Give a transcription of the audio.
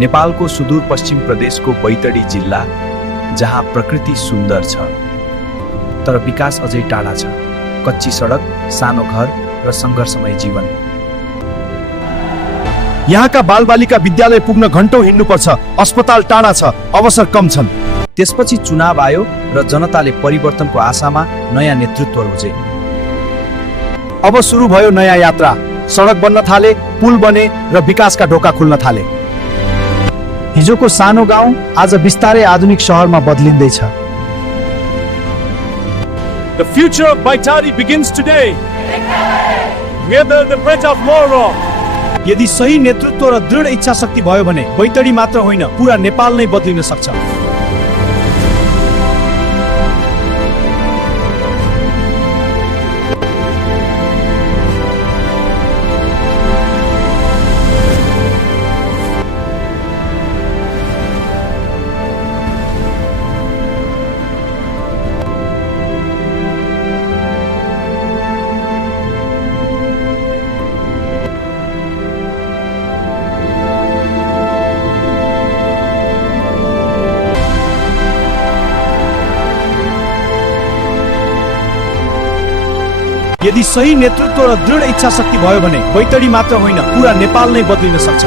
नेपालको सुदूरपश्चिम प्रदेशको बैतडी जिल्ला, जहाँ प्रकृति सुन्दर छ तर विकास अझै टाढा छ। कच्ची सडक, सानो घर र सङ्घर्षमय जीवन। यहाँका बालबालिका विद्यालय पुग्न घण्टौं हिँड्नुपर्छ, अस्पताल टाढा छ, अवसर कम छन्। त्यसपछि चुनाव आयो र जनताले परिवर्तनको आशामा नयाँ नेतृत्व रोजे। अब सुरु भयो नयाँ यात्रा। सडक बन्न थाले, पुल बने र विकासका ढोका खुल्न थाले। हिजोको सानो गाउँ आज बिस्तारै आधुनिक सहरमा बदलिँदैछ। The future of Baitadi begins today. Together the bridge of Moro. यदि सही नेतृत्व र दृढ इच्छा शक्ति भयो भने बैतडी मात्र होइन, पूरा नेपाल नै बदलिन सक्छ। यदि सही नेतृत्व र दृढ इच्छा शक्ति भयो भने बैतडी मात्र होइन, पूरा नेपाल नै बदलिन सक्छ।